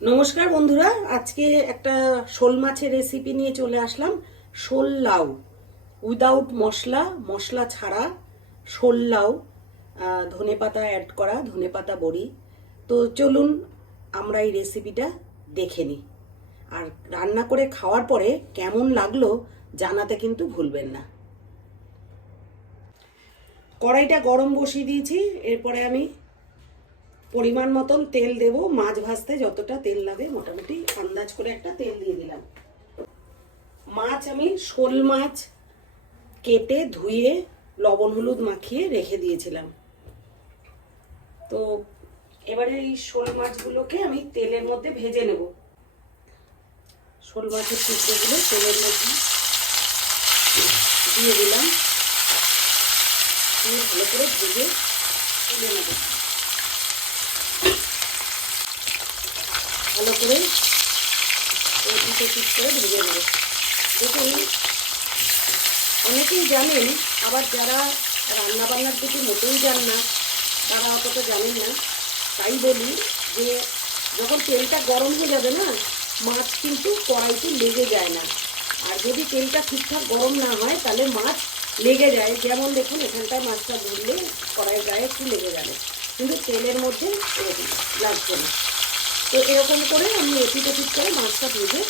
নমস্কার বন্ধুরা, আজকে একটা শোল মাছের রেসিপি নিয়ে চলে আসলাম। শোল লাউ উইদাউট মশলা মশলা ছাড়া শোল লাউ ধনে পাতা অ্যাড করা, ধনে পাতা বড়ি। তো চলুন আমরা এই রেসিপিটা দেখে নিই। আর রান্না করে খাওয়ার পরে কেমন লাগল জানাতে কিন্তু ভুলবেন না। কড়াইটা গরম বসিয়ে দিয়েছি, এরপরে আমি পরিমাণ মতন তেল দেব, মাছ ভাজতে যতটা তেল লাগে, মোটামুটি আন্দাজ করে একটা তেল দিয়ে দিলাম। মাছ আমি শোল মাছ কেটে, ধুয়ে, লবণ হলুদ মাখিয়ে রেখে দিয়েছিলাম। তো এবারে এই শোল মাছগুলোকে আমি তেলের মধ্যে ভেজে নেব। শোল মাছের টুকরোগুলো তেলের মধ্যে দিয়ে দিলাম। ভালো করে ভেজে তুলে নেব। ভালো করে দুটো করে ভেজে নেব। দেখুন, অনেকেই জানেন, আবার যারা রান্না বান্নার দিকে মোটেই যান না, তারা অতটা জানেন না, তাই বলি যে যখন তেলটা গরম হয়ে যাবে না, মাছ কিন্তু কড়াইতে লেগে যায় না। আর যদি তেলটা ঠিকঠাক গরম না হয়, তাহলে মাছ লেগে যায়। যেমন দেখুন, এখানটায় মাছটা ধরলে কড়াই গায়ে একটু লেগে যাবে। কিন্তু তেলের মধ্যে লাগবে না তো এরকম করে আমি এপিট এপিট করে মাছটা ভেজে,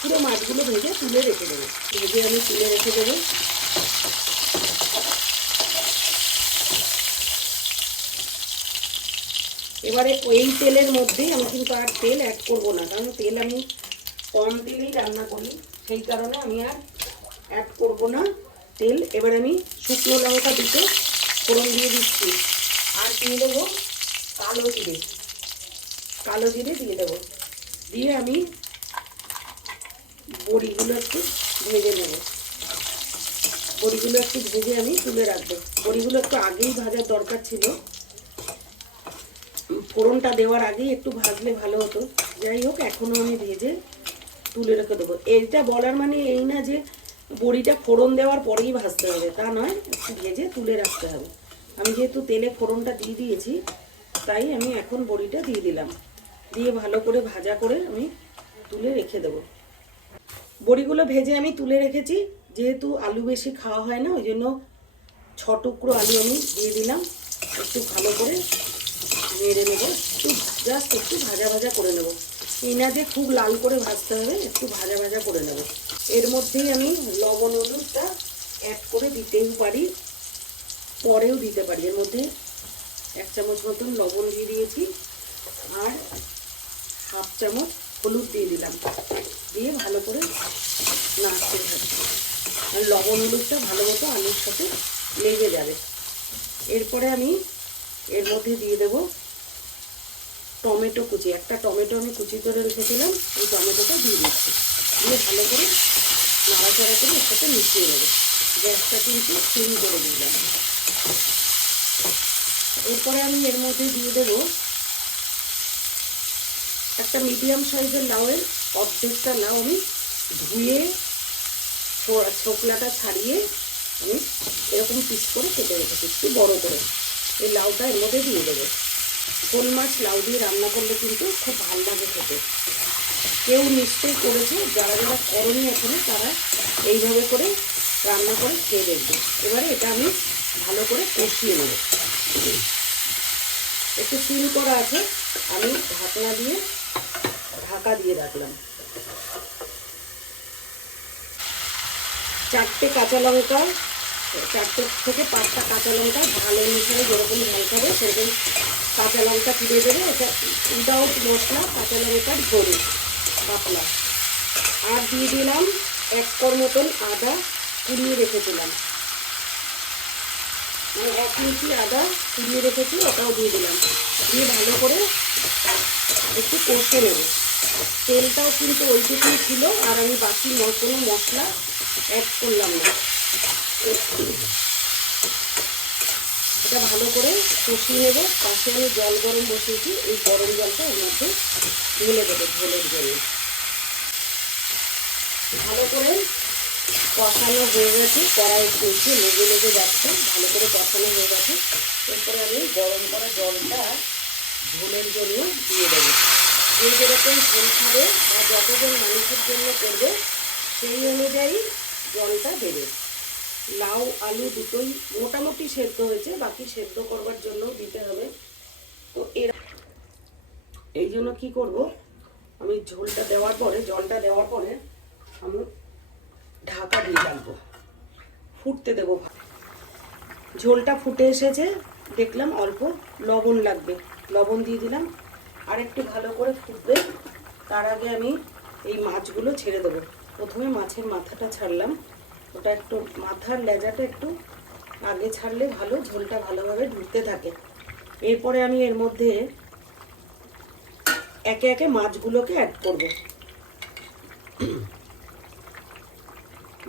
পুরো মাছগুলো ভেজে তুলে রেখে দেবো। ভেজে আমি তুলে রেখে দেবো। এবারে ওই তেলের মধ্যেই আমি কিন্তু আর তেল অ্যাড করব না, কারণ তেল আমি কম তেলেই রান্না করি। সেই কারণে আমি আর অ্যাড করব না তেল। এবার আমি শুকনো লঙ্কা দুটো ফোড়ন দিয়ে দিচ্ছি। দিয়ে দেবো কালো জিরে। কালো জিরে দিয়ে দেবো। দিয়ে আমি বড়িগুলো একটু ভেজে নেব। বড়িগুলো একটু ভেজে আমি তুলে রাখব। বড়িগুলো একটু আগেই ভাজার দরকার ছিল। ফোড়নটা দেওয়ার আগেই একটু ভাজলে ভালো হতো। যাই হোক, এখনও আমি ভেজে তুলে রেখে দেবো। এইটা বলার মানে এই না যে বড়িটা ফোড়ন দেওয়ার পরেই ভাজতে হবে। তা নয়, একটু ভেজে তুলে রাখতে হবে। আমি যেহেতু তেলে ফোড়নটা দিয়ে দিয়েছি, তাই আমি এখন বড়িটা দিয়ে দিলাম। দিয়ে ভালো করে ভাজা করে আমি তুলে রেখে দেবো। বড়িগুলো ভেজে আমি তুলে রেখেছি, যেহেতু আলু বেশি খাওয়া হয় না, ওই জন্য ছ টুকরো আলু আমি দিয়ে দিলাম। একটু ভালো করে নেড়ে নেব, একটু জাস্ট একটু ভাজা ভাজা করে নেব। যে খুব লাল করে ভাজতে হবে, একটু ভাজা ভাজা করে নেব। এর মধ্যেই আমি লবণ হলুদটা অ্যাড করে দিতেই পারি। পরেও দিতে পারি। এর মধ্যে এক চামচ মতন লবণ দিয়ে দিয়েছি আর হাফ চামচ হলুদ দিয়ে দিলাম। দিয়ে ভালো করে নাড়তে আর লবণ হলুদটা ভালো মতো আলুর সাথে লেগে যাবে। এরপরে আমি এর মধ্যে দিয়ে দেব টমেটো কুচি। একটা টমেটো আমি কুচি করে রেখেছিলাম, এই টমেটোটা দিয়ে দিচ্ছি। দিয়ে ভালো করে নাড়াচাড়া করে এর সাথে মিশিয়ে নেব। গ্যাসটা কিন্তু সিম করে দিলাম। এরপরে আমি এর মধ্যে দিয়ে দেবো একটা মিডিয়াম সাইজের লাউয়ের অর্ধেকটা লাউ আমি ধুয়ে ছোকলাটা ছাড়িয়ে আমি এরকম পিস করে কেটে রেখেছি, একটু বড়ো করে। এই লাউটা এর মধ্যে দিয়ে দেবো। শোল মাছ লাউ দিয়ে রান্না করলে কিন্তু খুব ভালো লাগে খেতে। কেউ নিশ্চয়ই করেছে, যারা যারা করনি এখনও তারা এইভাবে করে রান্না করে খেয়ে দেখবে। এবারে এটা আমি ভালো করে কষিয়ে নেব। একটু সিল করা আছে, আমি ঢাকনা দিয়ে ঢাকা দিয়ে রাখলাম। চারটে কাঁচা লঙ্কা, চারটে থেকে পাঁচটা কাঁচা লঙ্কা ভালো মিশিয়ে যেরকম ঝাল খাবে সেরকম কাঁচা লঙ্কা ফিরে দেবে, এটা উইদাউট মশলা, কাঁচা লঙ্কার ঝোল, পাতলা। আর দিয়ে দিলাম এক কর মতন আদা কুড়িয়ে রেখেছিলাম। মানে এক ইঞ্চি আদা কুড়িয়ে রেখেছি, ওটাও দিয়ে দিলাম। দিয়ে ভালো করে একটু কষে নেব তেলটাও কিন্তু ওইটুকুই ছিল, আর আমি বাকি কোনো মশলা অ্যাড করলাম না। এটা ভালো করে কষিয়ে নেব। পাশে আমি জল গরম বসিয়েছি, এই গরম জলটা এর মধ্যে ঢেলে দেবো ঝোলের জন্য ভালো করে কষানো হয়ে গেছে। কড়াই চলছে লেগে লেগে যাচ্ছে। ভালো করে কষানো হয়ে গেছে। এরপরে আমি গরম করা জলটা ঝোলের জন্য দিয়ে দেবো। যে যেরকম ঝোল খাবে বা যতজন মানুষের জন্য করবে, সেই অনুযায়ী জলটা দেবে। লাউ, আলু দুটোই মোটামুটি সেদ্ধ হয়েছে। বাকি সেদ্ধ করবার জন্য দিতে হবে। তো এর এই জন্য কী করব? আমি ঝোলটা দেওয়ার পরে, জলটা দেওয়ার পরে আমি ঢাকা দিয়ে রাখব ফুটতে দেবো ঝোলটা ফুটে এসেছে, দেখলাম অল্প লবণ লাগবে। লবণ দিয়ে দিলাম। আর একটু ভালো করে ফুটবে, তার আগে আমি এই মাছগুলো ছেড়ে দেবো। প্রথমে মাছের মাথাটা ছাড়লাম। ওটা একটু মাথার লেজাটা একটু আগে ছাড়লে ভালো, ঝোলটা ভালোভাবে ঢুকতে থাকে। এরপরে আমি এর মধ্যে একে একে মাছগুলোকে অ্যাড করব।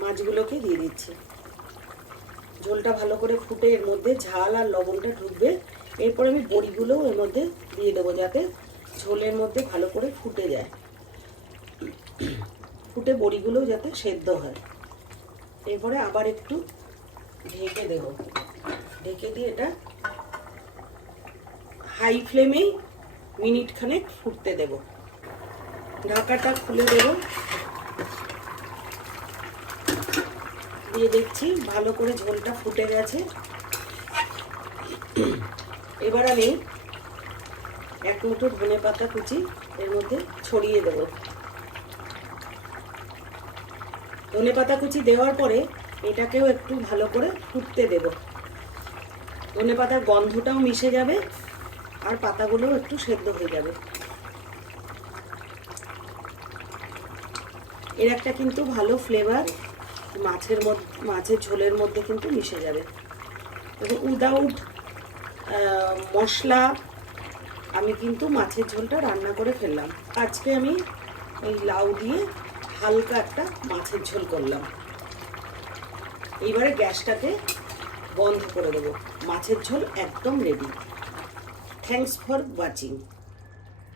মাছগুলোকে দিয়ে দিচ্ছি। ঝোলটা ভালো করে ফুটে এর মধ্যে ঝাল আর লবণটা ঢুকবে। এরপর আমি বড়িগুলোও এর মধ্যে দিয়ে দেবো যাতে ঝোলের মধ্যে ভালো করে ফুটে যায়। ফুটে বড়িগুলোও যাতে সেদ্ধ হয়। এরপরে আবার একটু ঢেকে দেব। ঢেকে দিয়ে এটা হাই ফ্লেমেই মিনিট খানেক ফুটতে দেব। ঢাকাটা খুলে দেব। দিয়ে দেখছি, ভালো করে ঝোলটা ফুটে গেছে। এবার আমি এক মুঠো ধনে পাতা কুচি এর মধ্যে ছড়িয়ে দেব। ধনে পাতা কুচি দেওয়ার পরে এটাকেও একটু ভালো করে ফুটতে দেব। ধনে পাতার গন্ধটাও মিশে যাবে আর পাতাগুলোও একটু সেদ্ধ হয়ে যাবে। এর একটা কিন্তু ভালো ফ্লেভার মাছের মধ্যে মাছের ঝোলের মধ্যে কিন্তু মিশে যাবে। এবং উইদাউট মশলা, আমি কিন্তু মাছের ঝোলটা রান্না করে ফেললাম। আজকে আমি এই লাউ দিয়ে হালকা একটা মাছের ঝোল করলাম। এইবারে গ্যাসটাকে বন্ধ করে দেবো। মাছের ঝোল একদম রেডি থ্যাংকস ফর ওয়াচিং